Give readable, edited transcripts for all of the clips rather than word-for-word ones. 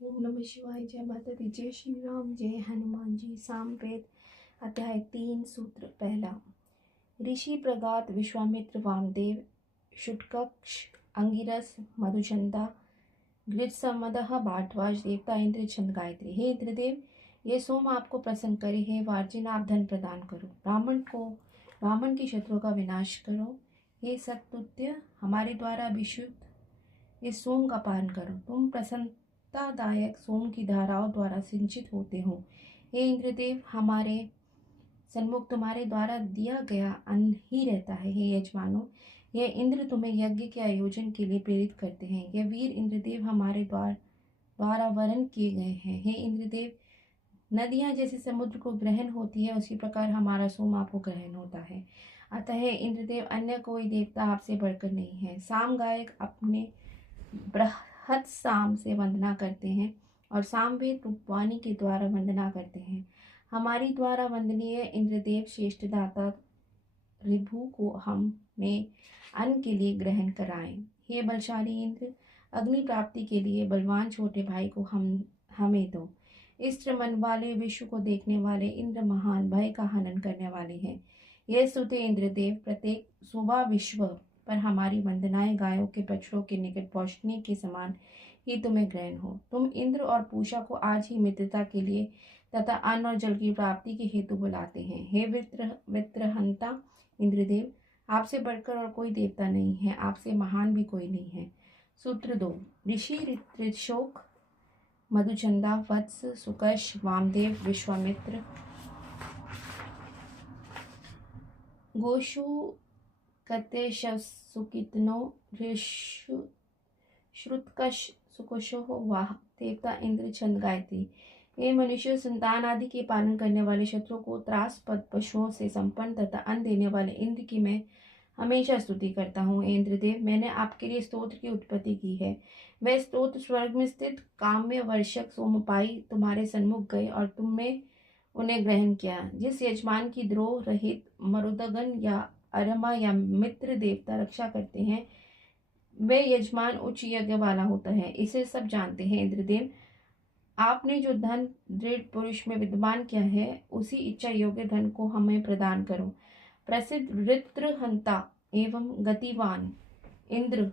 ओम नमः शिवाय। जय माता दी। जय श्री राम। जय हनुमान जी। सामवेद अध्याय 3 सूत्र पहला। ऋषि प्रगात विश्वामित्र वामदेव शुटकक्ष अंगिरस मधुचंदा गृत्समदः भारद्वाज देवता इंद्र छंद गायत्री। हे इंद्रदेव, ये सोम आपको प्रसन्न करे। हे वार्जिन, आप धन प्रदान करो। ब्राह्मण की शत्रुओं का विनाश करो। हे सत्तुत्य, हमारे द्वारा अभिषिक्त इस सोम का पान करो। तुम प्रसन्नतादायक सोम की धाराओं द्वारा सिंचित होते हो। हे इंद्रदेव, हमारे सन्मुख तुम्हारे द्वारा दिया गया अन्न ही रहता है। हे यजमानो, यह इंद्र तुम्हें यज्ञ के आयोजन के लिए प्रेरित करते हैं। यह वीर इंद्रदेव हमारे द्वारा वरण किए गए हैं। हे इंद्रदेव, नदियां जैसे समुद्र को ग्रहण होती है, उसी प्रकार हमारा सोम आपको ग्रहण होता है। अतः हे इंद्रदेव, अन्य कोई देवता आपसे बढ़कर नहीं है। साम गायक अपने बृहत साम से वंदना करते हैं और सामवेद रूपवाणी के द्वारा वंदना करते हैं। हमारी द्वारा वंदनीय इंद्रदेव श्रेष्ठ दाता ऋभु को हमें अन्न के लिए ग्रहण कराएं। हे बलशाली इंद्र, अग्नि प्राप्ति के लिए बलवान छोटे भाई को हमें दो। इस मन वाले विश्व को देखने वाले इंद्र महान भय का हनन करने वाले हैं। यह स्तुति इंद्रदेव, प्रत्येक सुबह विश्व पर हमारी वंदनाएं गायों के बछड़ों के निकट पहुंचने के समान ही तुम्हें ग्रहण हो। तुम इंद्र और पूषा को आज ही मित्रता के लिए तथा अन्न और जल की प्राप्ति के हेतु बुलाते हैं। हे वित्रहंता इंद्रदेव, आपसे बढ़कर और कोई देवता नहीं है, आपसे महान भी कोई नहीं है। सूत्र 2। ऋषि ऋतशोक मधुचंदा वत्स सुकश वामदेव विश्वामित्र गोशु कतेशुकितनो श्रुतकश सुकुशो वाह देवता इंद्र छंद गायत्री। हे मनुष्य, संतान आदि के पालन करने वाले शत्रुओं को त्रासपद पशुओं से संपन्न तथा अन्न देने वाले इंद्र की मैं हमेशा स्तुति करता हूँ। इंद्रदेव, मैंने आपके लिए स्तोत्र की उत्पत्ति की है। वह स्तोत्र स्वर्ग में स्थित काम्य वर्षक सोमपाई तुम्हारे सन्मुख गए और तुमने उन्हें ग्रहण किया। जिस यजमान की द्रोह रहित मरुदगन या अरमा या मित्र देवता रक्षा करते हैं, वे यजमान उच्च यज्ञ वाला होता है। इसे सब जानते हैं। इंद्रदेव, आपने जो धन दृढ़ पुरुष में विद्यमान किया है, उसी इच्छा योग्य धन को हमें प्रदान करो। प्रसिद्ध वृत्रहंता एवं गतिवान इंद्र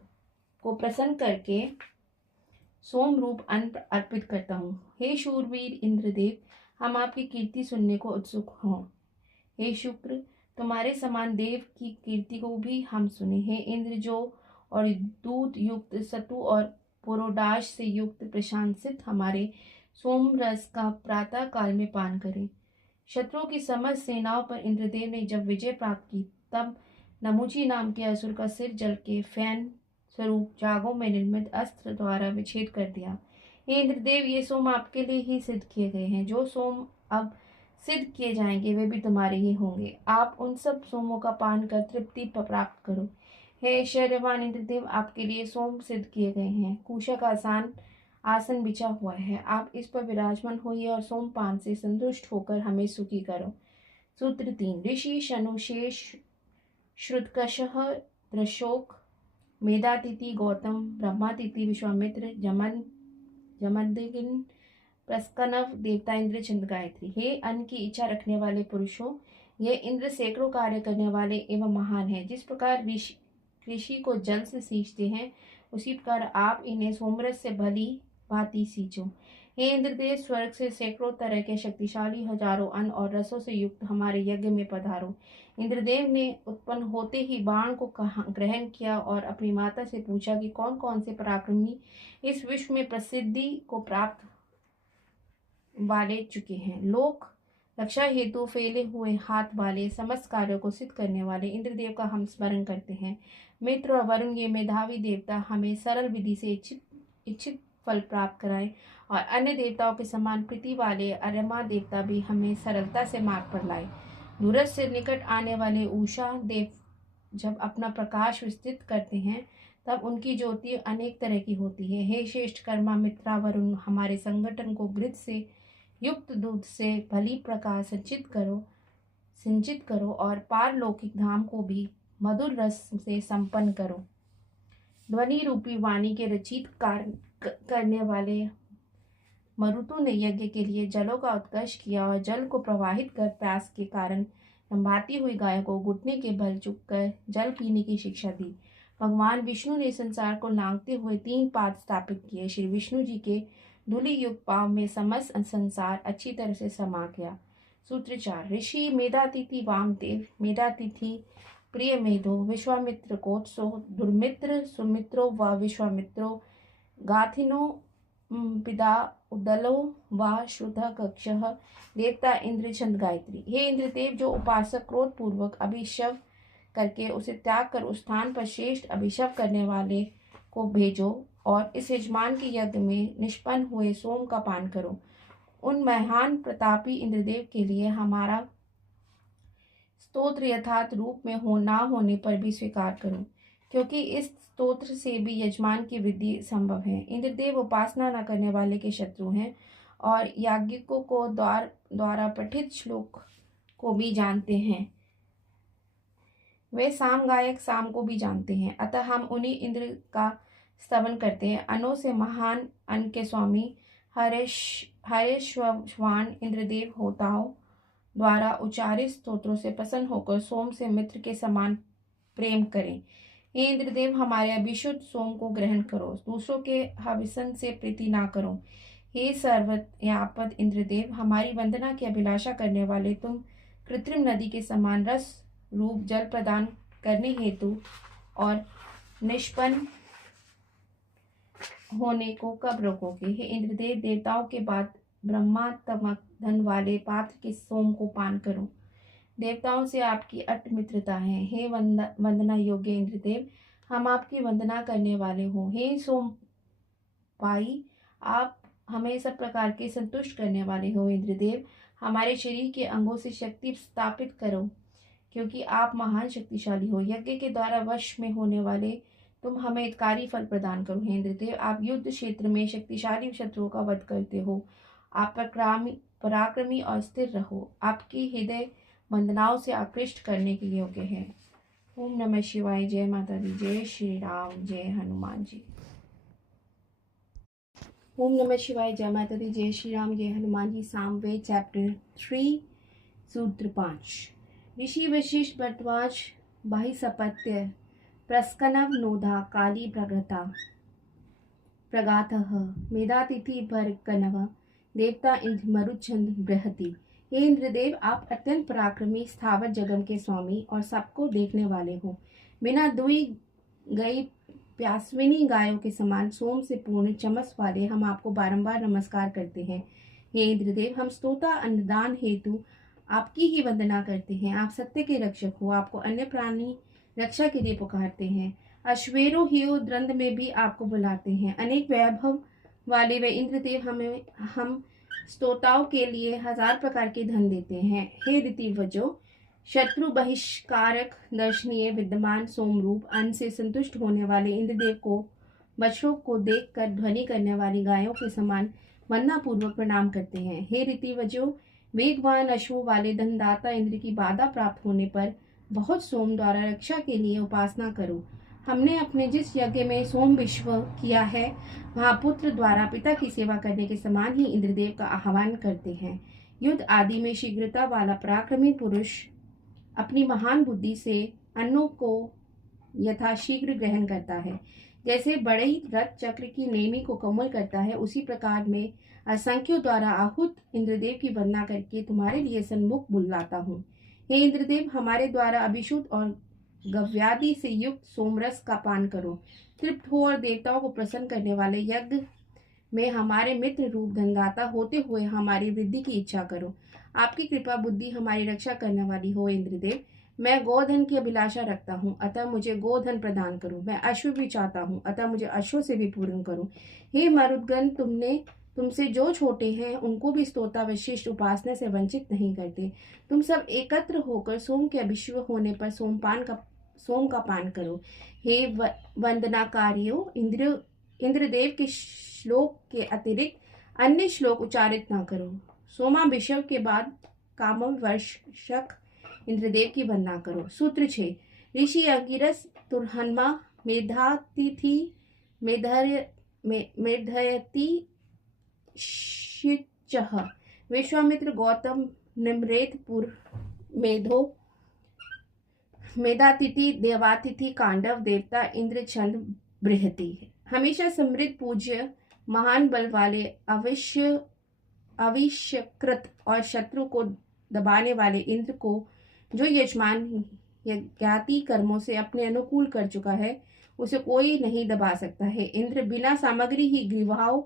को प्रसन्न करके सोम रूप अन्न अर्पित करता हूँ। हे शूरवीर इंद्रदेव, हम आपकी कीर्ति सुनने को उत्सुक हों। हे शुक्र, तुम्हारे समान देव की कीर्ति को भी हम सुने। हे इंद्र, जो और दूध युक्त सतु और पुरोडाश से युक्त प्रशंसित हमारे सोम रस का प्रातः काल में पान करें। शत्रुओं की समस्त सेनाओं पर इंद्रदेव ने जब विजय प्राप्त की, तब नमुची नाम के असुर का सिर जल के फैन स्वरूप जागों में निर्मित अस्त्र द्वारा विच्छेद कर दिया। हे इंद्रदेव, ये सोम आपके लिए ही सिद्ध किए गए हैं। जो सोम अब सिद्ध किए जाएंगे, वे भी तुम्हारे ही होंगे। आप उन सब सोमों का पान कर तृप्ति प्राप्त करो। हे ऐश्वर्यवान इंद्रदेव, आपके लिए सोम सिद्ध किए गए हैं। कुशा का आसन बिछा हुआ है, आप इस पर विराजमान होइए और सोमपान से संतुष्ट होकर हमें सुखी करो। सूत्र 3। ऋषि शनुशेष श्रुतकशः त्रशोक मेधातिथि गौतम ब्रह्मातिथि विश्वामित्र जमदग्नि प्रस्कनव देवता इंद्र छंद गायत्री। हे अन्न की इच्छा रखने वाले पुरुषों, ये इंद्र सैकड़ों कार्य करने वाले एवं महान है। जिस प्रकार कृषि को जल से सींचते हैं, उसी प्रकार आप इन्हें सोमरस से भली भांति सींचो। हे इंद्रदेव, स्वर्ग से सैकड़ों तरह के शक्तिशाली हजारों अन्न और रसों से युक्त हमारे यज्ञ में पधारो। इंद्रदेव ने उत्पन्न होते ही बाण को ग्रहण किया और अपनी माता से पूछा कि कौन कौन से पराक्रमी इस विश्व में प्रसिद्धि को प्राप्त वाले चुके हैं। लोक रक्षा हेतु फैले हुए हाथ वाले, समस्त कार्यों को सिद्ध करने वाले इंद्रदेव का हम स्मरण करते हैं। मित्र और वरुण, ये मेधावी देवता हमें सरल विधि से इच्छित फल प्राप्त कराएं और अन्य देवताओं के समान प्रीति वाले अरमा देवता भी हमें सरलता से मार्ग पर लाए। दूरस्थ से निकट आने वाले उषा देव जब अपना प्रकाश विस्तृत करते हैं, तब उनकी ज्योति अनेक तरह की होती है। हे श्रेष्ठ कर्मा मित्रा वरुण, हमारे संगठन को घृत से युक्त दूध से भली प्रकार सिंचित करो और पारलौकिक धाम को भी मधुर रस से संपन्न करो। ध्वनि रूपी वाणी के रचित करने वाले मरुतु ने यज्ञ के लिए जलों का उत्कर्ष किया और जल को प्रवाहित कर प्यास के कारण लंबाती हुई गायों को घुटने के बल झुककर जल पीने की शिक्षा दी। भगवान विष्णु ने संसार को लांघते हुए 3 पाद स्थापित किए। श्री विष्णु जी के धूलि युक्त पांव में समस्त संसार अच्छी तरह से समा गया। सूत्र 4। ऋषि मेधातिथि वामदेव, मेधातिथि प्रिय मेधो, विश्वामित्र कोत्सो, दुर्मित्र सुमित्रो व विश्वामित्रो, गाथिनो पिता उदलो व श्रुतः कक्षः, देवता इंद्र छंद गायत्री। हे इंद्रदेव, जो उपासक क्रोध पूर्वक अभिशव करके उसे त्याग कर उस स्थान पर श्रेष्ठ अभिशव करने वाले को भेजो और इस यजमान के यज्ञ में निष्पन्न हुए सोम का पान करो। उन महान प्रतापी इंद्रदेव के लिए हमारा स्तोत्र यथार्थ रूप में ना होने पर भी स्वीकार करो, क्योंकि इस स्तोत्र से भी यजमान की वृद्धि संभव है। इंद्रदेव उपासना न करने वाले के शत्रु हैं और याज्ञिकों को द्वारा पठित श्लोक को भी जानते हैं। वे साम गायक साम को भी जानते हैं, अतः हम उन्हीं इंद्र का स्तवन करते हैं। अनो से महान अन्न के स्वामी हरेश्वान इंद्रदेव होताओं द्वारा उच्चारित स्तोत्रों से प्रसन्न होकर सोम से मित्र के समान प्रेम करें। हे इंद्रदेव, हमारे अभिशुद्ध सोम को ग्रहण करो, दूसरों के हविसन से प्रीति ना करो। हे सर्वव्यापक इंद्रदेव, हमारी वंदना की अभिलाषा करने वाले तुम कृत्रिम नदी के समान रस रूप जल प्रदान करने हेतु और निष्पन्न होने को कब रोकोगे? हे इंद्रदेव, देवताओं के बाद ब्रह्मा तमक धन वाले पात्र के सोम को पान करो। देवताओं से आपकी अट मित्रता है। हे वंदना योग्य इंद्रदेव, हम आपकी वंदना करने वाले हो। हे सोम पाई, आप हमें सब प्रकार के संतुष्ट करने वाले हो। इंद्रदेव, हमारे शरीर के अंगों से शक्ति स्थापित करो, क्योंकि आप महान शक्तिशाली हो। यज्ञ के द्वारा वश में होने वाले तुम हमें हितकारी फल प्रदान करो। हे इंद्रदेव, आप युद्ध क्षेत्र में शक्तिशाली शत्रुओं का वध करते हो। आप पराक्रमी और स्थिर रहो। आपकी हृदय वंदनाओं से आकृष्ट करने के योग्य है। ओम नमः शिवाय। जय माता दी। जय श्री राम। जय हनुमान जी। ओम नमः शिवाय। जय माता दी। जय श्री राम। जय हनुमान जी। सामवेद चैप्टर 3 सूत्र 5। ऋषि वशिष्ठ भरद्वाज बहिसपत्य प्रस्कनव नोधा काली प्रगातः मेधातिथि भरकनव देवता इंद्र मरुच्छंद बृहति। हे इंद्रदेव, आप अत्यंत पराक्रमी स्थावर जगम के स्वामी और सबको देखने वाले हो। बिना दुई गई प्यासविनी गायों के समान सोम से पूर्ण चमस वाले हम आपको बारंबार नमस्कार करते हैं। हे इंद्रदेव, हम स्तोता अन्नदान हेतु आपकी ही वंदना करते हैं। आप सत्य के रक्षक हो। आपको अन्य प्राणी रक्षा के लिए पुकारते हैं। अश्वेरो हियो द्वंद में भी आपको बुलाते हैं। अनेक वैभव वाले वे इंद्रदेव हम स्तोताओं के लिए 1000 प्रकार के धन देते हैं। हे ऋतिवजो, शत्रु बहिष्कारक दर्शनीय विद्यमान सोमरूप अन्न से संतुष्ट होने वाले इंद्रदेव को बछड़ों को देखकर ध्वनि करने वाली गायों के समान वंदना पूर्वक प्रणाम करते हैं। हे ऋतिवजो, वेगवान अश्वों वाले धनदाता इंद्र की बाधा प्राप्त होने पर बहुत सोम द्वारा रक्षा के लिए उपासना करो। हमने अपने जिस यज्ञ में सोम विश्व किया है वहाँ पुत्र द्वारा पिता की सेवा करने के समान ही इंद्रदेव का आह्वान करते हैं। युद्ध आदि में शीघ्रता वाला पराक्रमी पुरुष अपनी महान बुद्धि से अन्नों को यथाशीघ्र ग्रहण करता है। जैसे बढ़ई रथ चक्र की नेमी को कोमल करता है, उसी प्रकार में असंख्यों द्वारा आहूत इंद्रदेव की वंदना करके तुम्हारे लिए सन्मुख बुलाता हूँ। हे इंद्रदेव, हमारे द्वारा अभिषुद्ध और गव्यादि से युक्त सोमरस का पान करो। तृप्त हो और देवताओं को प्रसन्न करने वाले यज्ञ में हमारे मित्र रूप धनदाता होते हुए हमारी वृद्धि की इच्छा करो। आपकी कृपा बुद्धि हमारी रक्षा करने वाली हो। इंद्रदेव, मैं गोधन की अभिलाषा रखता हूँ, अतः मुझे गोधन प्रदान करो। मैं अश्व भी चाहता हूँ, अतः मुझे अश्व से भी पूर्ण करो। हे मरुदगण, तुमसे जो छोटे हैं उनको भी स्तोता विशिष्ट उपासना से वंचित नहीं करते। तुम सब एकत्र होकर सोम के अभिषेक होने पर सोम का पान करो। हे वंदनाकारियों, इंद्रदेव के श्लोक के अतिरिक्त अन्य श्लोक उच्चारित न करो। सोमाभिषेक के बाद कामवर्षक इंद्रदेव की वंदना करो। सूत्र 6। ऋषि अंगिरस तुरहन्मा मेधातिथि मेधयति ऋष्यचः विश्वामित्र गौतम निम्रेत मेधो मेधातिथि देवातिथि कांडव देवता इंद्र चंद बृहति। हमेशा समृद्ध पूज्य महान बल वाले अविष्यकृत और शत्रु को दबाने वाले इंद्र को जो यजमान यज्ञाति कर्मों से अपने अनुकूल कर चुका है उसे कोई नहीं दबा सकता है। इंद्र बिना सामग्री ही ग्रीवाओं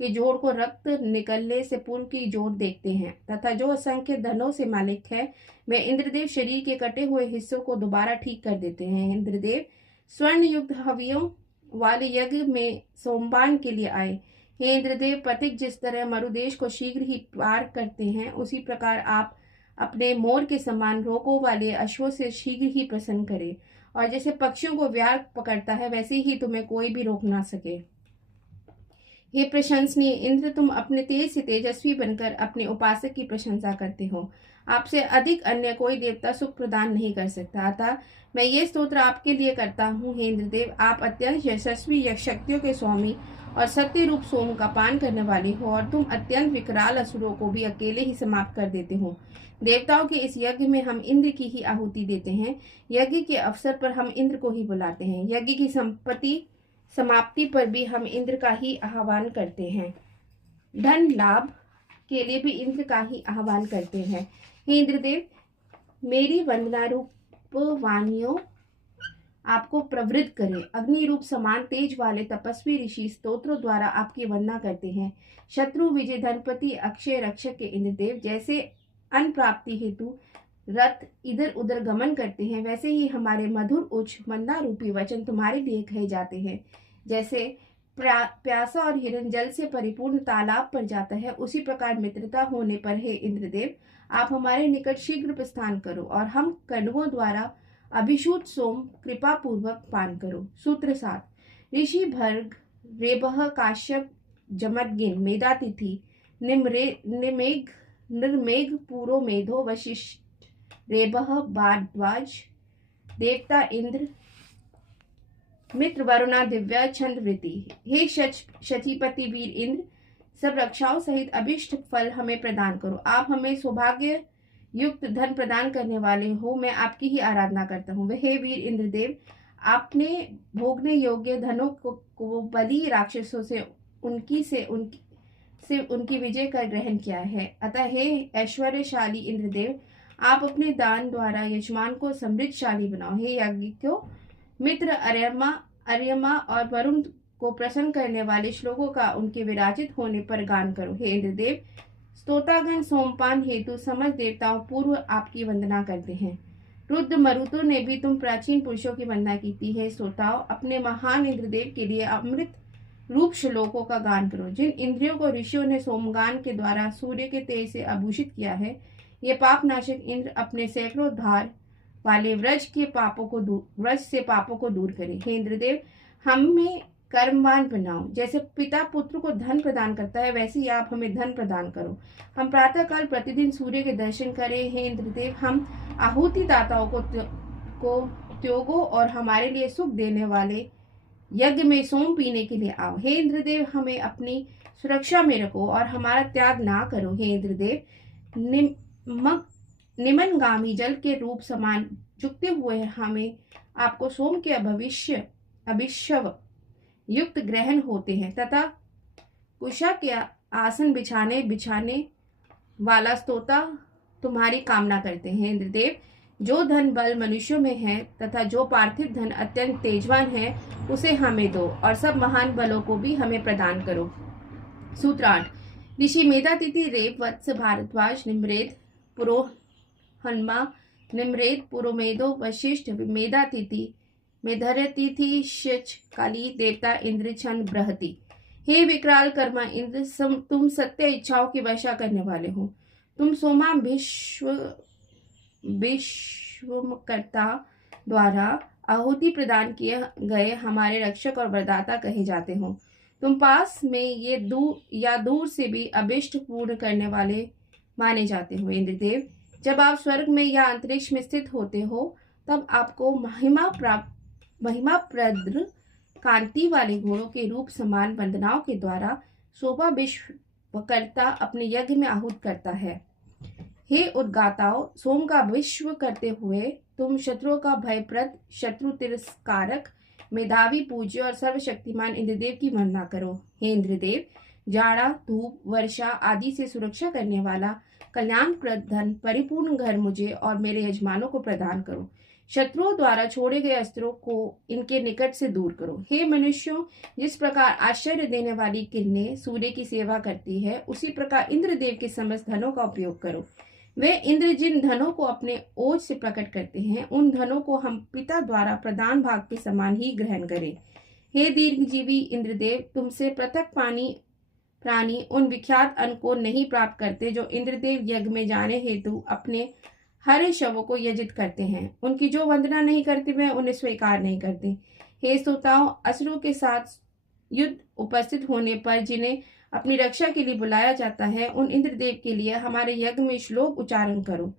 के जोड़ को रक्त निकलने से पूर्व की जोड़ देखते हैं तथा जो असंख्य धनों से मालिक है वे इंद्रदेव शरीर के कटे हुए हिस्सों को दोबारा ठीक कर देते हैं। इंद्रदेव स्वर्ण युक्त हवियों वाले यज्ञ में सोमवान के लिए आए। हे इंद्रदेव, पथिक जिस तरह मरुदेश को शीघ्र ही पार करते हैं उसी प्रकार आप अपने मोर के समान रोगों वाले अश्वों से शीघ्र ही प्रसन्न करें, और जैसे पक्षियों को व्याघ्र पकड़ता है वैसे ही तुम्हें कोई भी रोक ना सके। हे प्रशंसनीय इंद्र, तुम अपने तेज से तेजस्वी बनकर अपने उपासक की प्रशंसा करते हो। आपसे अधिक अन्य कोई देवता सुख प्रदान नहीं कर सकता, अतः मैं ये स्तोत्र आपके लिए करता हूँ। हे इंद्रदेव, आप अत्यंत यशस्वी शक्तियों के स्वामी और सत्य रूप सोम का पान करने वाले हो, और तुम अत्यंत विकराल असुरों को भी अकेले ही समाप्त कर देते हो। देवताओं के इस यज्ञ में हम इंद्र की ही आहुति देते हैं। यज्ञ के अवसर पर हम इंद्र को ही बुलाते हैं। यज्ञ की समाप्ति पर भी हम इंद्र का ही आह्वान करते हैं। धन लाभ के लिए भी इंद्र का ही आह्वान करते हैं। हे इंद्रदेव, मेरी वंदना रूप वाणियों आपको प्रवृत्त करे। अग्नि रूप समान तेज वाले तपस्वी ऋषि स्तोत्रों द्वारा आपकी वंदना करते हैं। शत्रु विजय धनपति अक्षय रक्षक के इंद्रदेव जैसे अन्न प्राप्ति हेतु रथ इधर उधर गमन करते हैं, वैसे ही हमारे मधुर उच्च वंदना रूपी वचन तुम्हारे लिए कहे जाते हैं। जैसे प्यासा और हिरण जल से परिपूर्ण तालाब पर जाता है, उसी प्रकार मित्रता होने पर हे इंद्रदेव, आप हमारे निकट शीघ्र प्रस्थान करो और हम कण्वों द्वारा अभिषूत सोम कृपा पूर्वक पान करो। सूत्र 7। ऋषि भर्ग रेबह काश्यप जमदगिन मेधातिथि निर्मेघ पूरो मेधो वशिष्ठ रेबह भारद्वाज देवता इंद्र मित्र वरुणा दिव्या छंदवृत्ति। हे शचीपति वीर इंद्र, सब रक्षाओं सहित अभिष्ट फल हमें प्रदान करो। आप हमें सौभाग्य युक्त धन प्रदान करने वाले हो, मैं आपकी ही आराधना करता हूँ। हे वीर इंद्रदेव, आपने भोगने योग्य धनों को बलि राक्षसों से उनकी विजय कर ग्रहण किया है। अतः हे ऐश्वर्यशाली इंद्रदेव, आप अपने दान द्वारा यजमान को समृद्धशाली बनाओ। हे याज्ञिकों, मित्र अर्यमा और वरुण को प्रसन्न करने वाले श्लोकों का उनके विराजित होने पर गान करो। हे इंद्रदेव, स्तोतागण सोमपान हेतु समस्त देवताओं पूर्व आपकी वंदना करते हैं। रुद्र मरुतों ने भी तुम प्राचीन पुरुषों की वंदना की है। श्रोताओं, अपने महान इंद्रदेव के लिए अमृत रूप श्लोकों का गान करो। जिन इंद्रियों को ऋषियों ने सोमगान के द्वारा सूर्य के तेज से आभूषित किया है, ये पापनाशक इंद्र अपने सैकड़ों धार वाले व्रज से पापों को दूर करे। हे इंद्रदेव, हमें कर्मवान बनाओ। जैसे पिता पुत्र को धन प्रदान करता है, वैसे ही आप हमें धन प्रदान करो। हम प्रातः काल प्रतिदिन सूर्य के दर्शन करें। हे इंद्रदेव, हम आहुति दाताओं को त्यागो और हमारे लिए सुख देने वाले यज्ञ में सोम पीने के लिए आओ। हे इंद्रदेव, हमें अपनी सुरक्षा में रखो और हमारा त्याग ना करो। हे इंद्रदेव, निमनगामी जल के रूप समान झुकते हुए हमें आपको सोम के अभिषव युक्त ग्रहण होते हैं तथा कुशा के आसन बिछाने वाला स्तोता तुम्हारी कामना करते हैं। इंद्रदेव, जो धन बल मनुष्यों में है तथा जो पार्थिव धन अत्यंत तेजवान है, उसे हमें दो और सब महान बलों को भी हमें प्रदान करो। सूत्र 8। ऋषि मेधातिथि रेप वत्स भारद्वाज निम्रेद पुरोहन्मा निम्रेद पुरोमेधो वशिष्ठ मेधातिथि मेधरतिथि शच काली देवता इंद्र छंद बृहति। हे विकराल कर्मा इंद्र, तुम सत्य इच्छाओं की वर्षा करने वाले हो। तुम सोमा विश्वकर्ता द्वारा आहुति प्रदान किए गए हमारे रक्षक और वरदाता कहे जाते हो। तुम पास में ये दूर से भी अभिष्ट पूर्ण करने वाले माने जाते हो। इंद्रदेव, जब आप स्वर्ग में या अंतरिक्ष में स्थित होते हो, तब आपको महिमाप्रद कांति वाले घोड़ों के रूप समान वंदनाओं के द्वारा शोभा कर्ता अपने यज्ञ में आहूत करता है। हे उद्गाताओ, सोम का विश्व करते हुए तुम शत्रुओं का भयप्रद, शत्रु तिरस्कारक, मेधावी, पूज्य और सर्वशक्तिमान इंद्रदेव की वंदना करो। हे इंद्रदेव, जाड़ा, धूप, वर्षा आदि से सुरक्षा करने वाला कल्याणप्रद धन, परिपूर्ण घर मुझे और मेरे यजमानों को प्रदान करो। शत्रुओं द्वारा छोड़े गए अस्त्रों को इनके निकट से दूर करो। हे मनुष्यों, जिस प्रकार आश्चर्य देने वाली किरणें सूर्य की सेवा करती है, उसी प्रकार इंद्रदेव के समस्त धनों का उपयोग करो। वे इंद्र जिन धनों को अपने ओज से प्रकट करते हैं, उन धनों को हम पिता द्वारा प्रदान भाग के समान ही ग्रहण करें। हे दीर्घजीवी इंद्रदेव, तुमसे पृथक प्राणी उन विख्यात अन्न को नहीं प्राप्त करते जो इंद्रदेव यज्ञ में जाने हेतु अपने हरे शवों को यजित करते हैं। उनकी जो वंदना नहीं करते वे उन्हें स्वीकार नहीं करते। हे श्रोताओं, असुरों के साथ युद्ध उपस्थित होने पर जिन्हें अपनी रक्षा के लिए बुलाया जाता है, उन इंद्रदेव के लिए हमारे यज्ञ में श्लोक उच्चारण करो।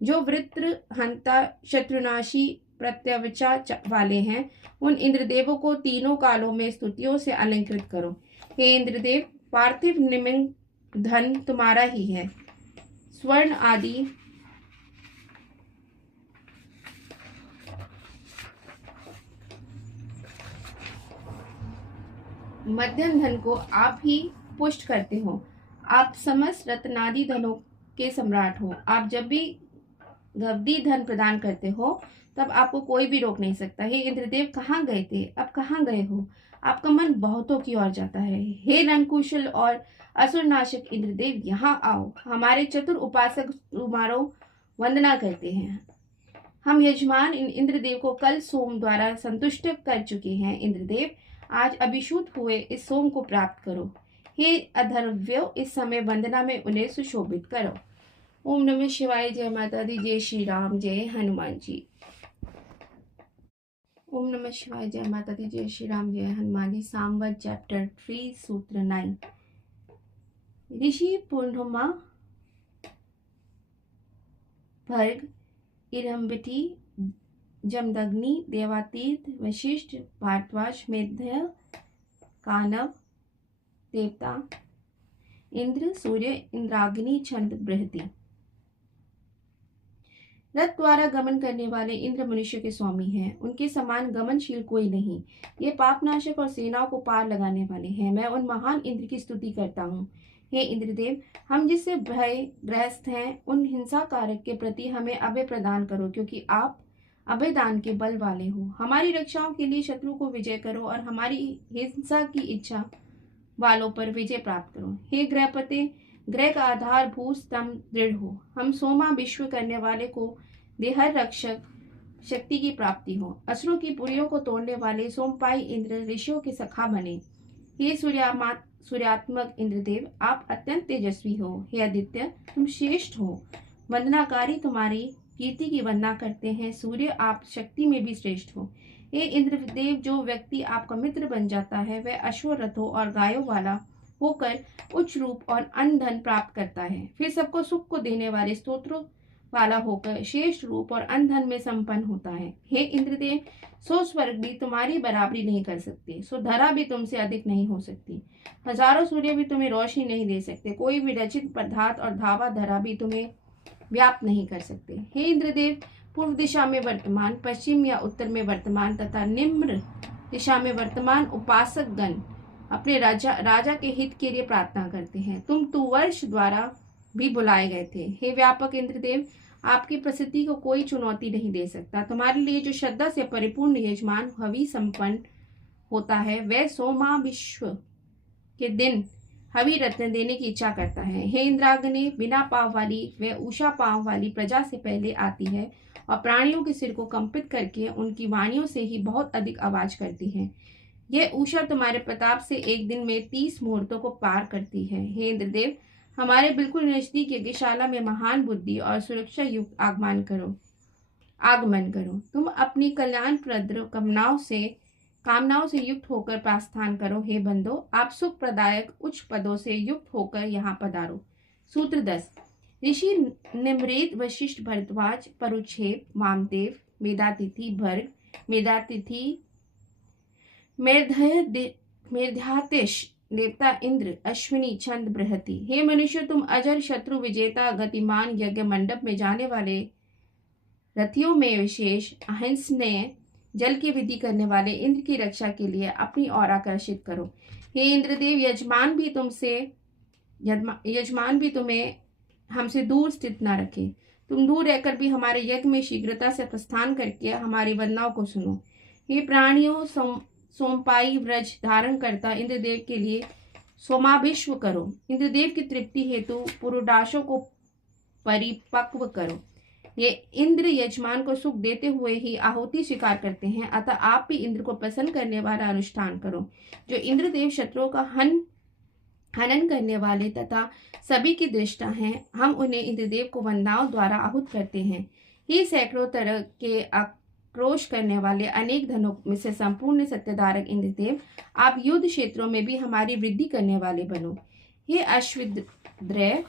जो वृत्र, हंता, शत्रुनाशी, प्रत्यवचा वाले हैं, उन इंद्रदेवों को तीनों कालों में स्तुतियों से अलंकृत करो। हे इंद्रदेव, पार्थिव निमिंग धन तुम्हारा ही है। स्वर्ण आदि मध्यम धन को आप ही पुष्ट करते हो। आप समस्त रत्नादि धनों के सम्राट हो। आप जब भी गवदी धन प्रदान करते हो तब आपको कोई भी रोक नहीं सकता। हे इंद्रदेव, कहाँ गए थे, अब कहाँ गए हो? आपका मन बहुतों की ओर जाता है। हे रणकुशल और असुरनाशक इंद्रदेव, यहाँ आओ। हमारे चतुर उपासक तुम्हारो वंदना करते हैं। हम यजमान इंद्रदेव को कल सोम द्वारा संतुष्ट कर चुके हैं। इंद्रदेव, आज अभिषुद्ध हुए इस सोम को प्राप्त करो। हे अधर्व्यो, इस समय वंदना में उन्हें सुशोभित करो। ओम नमः शिवाय। जय माता दी, जय श्री राम, जय हनुमान जी। ओम नमः शिवाय। जय माता दी, जय श्री राम, जय हनुमान जी। सामवत चैप्टर 3 सूत्र 9। ऋषि पूर्णिमा, भर्ग, इरम्बटी, जमदग्नि, देवातीर्थ, वशिष्ठ, भारद्वाज, मेध्य, कानव, देवता, इंद्र, सूर्य, इंद्राग्नि, छंद, बृहति। रथ द्वारा गमन करने वाले इंद्र मनुष्य के स्वामी हैं। उनके समान गमनशील कोई नहीं। ये पापनाशक और सेनाओं को पार लगाने वाले हैं। मैं उन महान इंद्र की स्तुति करता हूँ। हे इंद्रदेव, हम जिससे भय ग्रस्त हैं, उन हिंसा कारक के प्रति हमें अभय प्रदान करो, क्योंकि आप अभयदान के बल वाले हो। हमारी रक्षाओं के लिए शत्रु को विजय करो और हमारी हिंसा की इच्छा वालों पर विजय प्राप्त करो। हे गृहपते, ग्रह का आधार भू स्तंभ दृढ़ हो। हम सोमा विश्व करने वाले को देहर रक्षक शक्ति की प्राप्ति हो। असुरों की पुरियों को तोड़ने वाले सोमपाई इंद्र ऋषियों के सखा बने। हे सूर्यात्मक इंद्रदेव, आप अत्यंत तेजस्वी हो। हे आदित्य, तुम श्रेष्ठ हो। वंदनाकारी तुम्हारी कीर्ति की वंदना करते हैं। सूर्य, आप शक्ति में भी श्रेष्ठ हो। हे इंद्रदेव, जो व्यक्ति आपका मित्र बन जाता है वह अश्व, रथों और गायों वाला होकर उच्च रूप और अन्न धन प्राप्त करता है। फिर सबको सुख को देने वाले स्तोत्रों वाला होकर श्रेष्ठ रूप और अन्न धन में संपन्न होता है। हे इंद्रदेव, सो स्वर्ग भी तुम्हारी बराबरी नहीं कर सकते, सो धरा भी तुमसे अधिक नहीं हो सकती। हजारों सूर्य भी तुम्हें रोशनी नहीं दे सकते। कोई भी रचित पदार्थ और धावा धरा भी तुम्हें व्याप्त नहीं कर सकते। हे इंद्रदेव, पूर्व दिशा में वर्तमान, पश्चिम या उत्तर में वर्तमान तथा निम्न दिशा में वर्तमान उपासक गण अपने राजा के हित के लिए प्रार्थना करते हैं। तुम तुवर्ष द्वारा भी बुलाए गए थे। हे व्यापक इंद्रदेव, आपकी प्रसिद्धि को कोई चुनौती नहीं दे सकता। तुम्हारे लिए जो श्रद्धा से परिपूर्ण यजमान हवि संपन्न होता है, वह सोमा विश्व के दिन हवि रत्न देने की इच्छा करता है। हे इंद्राग्नि, बिना पांव वाली वह उषा पांव वाली प्रजा से पहले आती है और प्राणियों के सिर को कंपित करके उनकी वाणियों से ही बहुत अधिक आवाज करती है। यह उषा तुम्हारे प्रताप से एक दिन में 30 मुहूर्तों को पार करती है। हे इंद्रदेव, हमारे बिल्कुल नजदीक यज्ञशाला में महान बुद्धि और सुरक्षा युक्त आगमन करो। तुम अपनी कल्याणप्रद कामनाओं से युक्त होकर प्रस्थान करो। हे बंदो, आप सुख प्रदायक उच्च पदों से युक्त होकर यहाँ पधारो। सूत्र 10। ऋषि निम्रेत, वशिष्ठ, भरद्वाज, परुच्छेद, वामदेव, मेधातिथि, भर्ग, मेधातिथि, मेधातिश, देवता इंद्र अश्विनी छंद बृहति। हे मनुष्य, तुम अजर शत्रु विजेता गतिमान यज्ञ मंडप में जाने वाले रथियों में विशेष अहिंसनीय जल की विधि करने वाले इंद्र की रक्षा के लिए अपनी ओर आकर्षित करो। हे इंद्रदेव, यजमान भी तुम्हें हमसे दूर स्थित न रखे। तुम दूर रहकर भी हमारे यज्ञ में शीघ्रता से प्रस्थान करके हमारी वंदनाओं को सुनो। हे प्राणियों, सोमपाई व्रज धारण करता इंद्रदेव के लिए सोमाभिष्व करो। इंद्रदेव की तृप्ति हेतु पुरुडाशों को परिपक्व करो। ये इंद्र यजमान को सुख देते हुए ही आहुति स्वीकार करते हैं, अतः आप भी इंद्र को प्रसन्न करने वाला अनुष्ठान करो। जो इंद्रदेव शत्रुओं का हनन करने वाले तथा सभी की दृष्टा हैं, हम उन्हें इंद्रदेव को वंदनाओं द्वारा आहुत करते हैं। ये सैकड़ों तरह के आक्रोश करने वाले अनेक धनों में से संपूर्ण सत्यधारक इंद्रदेव, आप युद्ध क्षेत्रों में भी हमारी वृद्धि करने वाले बनो। हे अश्विद्रय,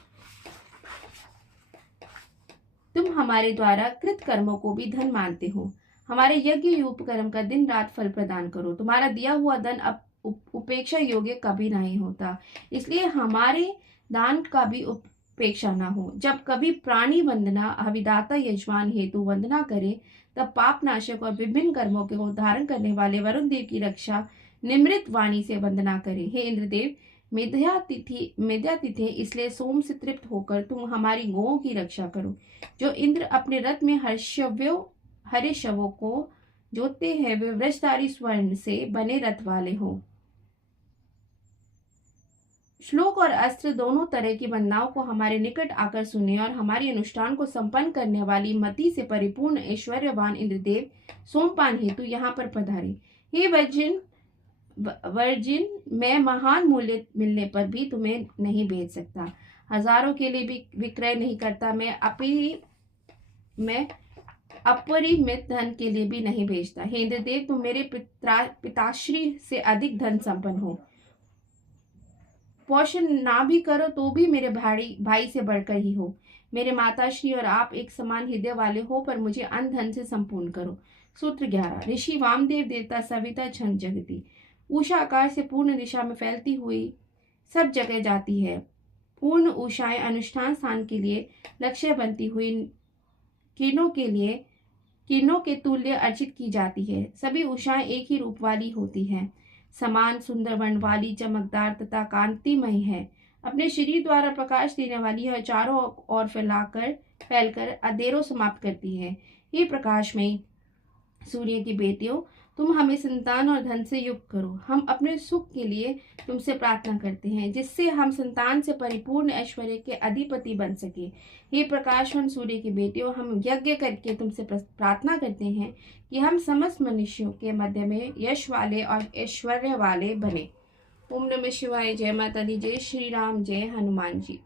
तुम हमारे द्वारा कृत कर्मों को भी धन मानते हो। हमारे यज्ञ उपकर्म का दिन रात फल प्रदान करो। तुम्हारा दिया हुआ धन अब उपेक्षा योग्य कभी नहीं होता, इसलिए हमारे दान का भी उपेक्षा न हो। जब कभी प्राणी वंदना अविदाता यजमान हेतु वंदना करे, तब पाप नाशक और विभिन्न कर्मों के धारण करने वाले वरुण देव की रक्षा निमृत वाणी से वंदना करे। हे इंद्रदेव, मेध्या तिथि इसलिए सोम से तृप्त होकर तुम हमारी गौओं की रक्षा करो। जो इंद्र अपने रथ में हरे शवों को जोतते हैं, वे वृषधारी स्वर्ण से बने रथ वाले हो। श्लोक और अस्त्र दोनों तरह की वंदनाओं को हमारे निकट आकर सुने और हमारी अनुष्ठान को संपन्न करने वाली मति से परिपूर्ण ऐश्वर्यवान इंद्रदेव सोमपान हेतु यहाँ पर पधारे। हे वर्जिन, मैं महान मूल्य मिलने पर भी तुम्हें नहीं भेज सकता, हजारों के लिए भी विक्रय नहीं करता, मैं अपरिमित धन के लिए भी नहीं भेजता। हे इंद्रदेव, तुम मेरे पिताश्री से अधिक धन संपन्न हो। पोषण ना भी करो तो भी मेरे भाई से बढ़कर ही हो। मेरे माताश्री और आप एक समान हृदय वाले हो, पर मुझे अन्न धन से संपूर्ण करो। सूत्र 11। ऋषि वामदेव देवता सविता छंद जगती। उषा आकाश से पूर्ण दिशा में फैलती हुई सब जगह जाती है। पूर्ण उषाएं अनुष्ठान स्थान के लिए लक्ष्य बनती हुई किरणों के तुल्य अर्चित की जाती है। सभी उषाएं एक ही रूप वाली होती हैं, समान सुंदर वर्ण वाली, चमकदार तथा कांतिमय है। अपने शरीर द्वारा प्रकाश देने वाली यह चारों ओर फैलकर अंधेरों समाप्त करती है। ये प्रकाशमयी सूर्य की बेटियों, तुम हमें संतान और धन से युक्त करो। हम अपने सुख के लिए तुमसे प्रार्थना करते हैं, जिससे हम संतान से परिपूर्ण ऐश्वर्य के अधिपति बन सके। हे प्रकाशवान सूर्य की बेटियों, हम यज्ञ करके तुमसे प्रार्थना करते हैं कि हम समस्त मनुष्यों के मध्य में यश वाले और ऐश्वर्य वाले बने। ओम नमः शिवाय। जय माता दी। जय श्री राम। जय हनुमान जी।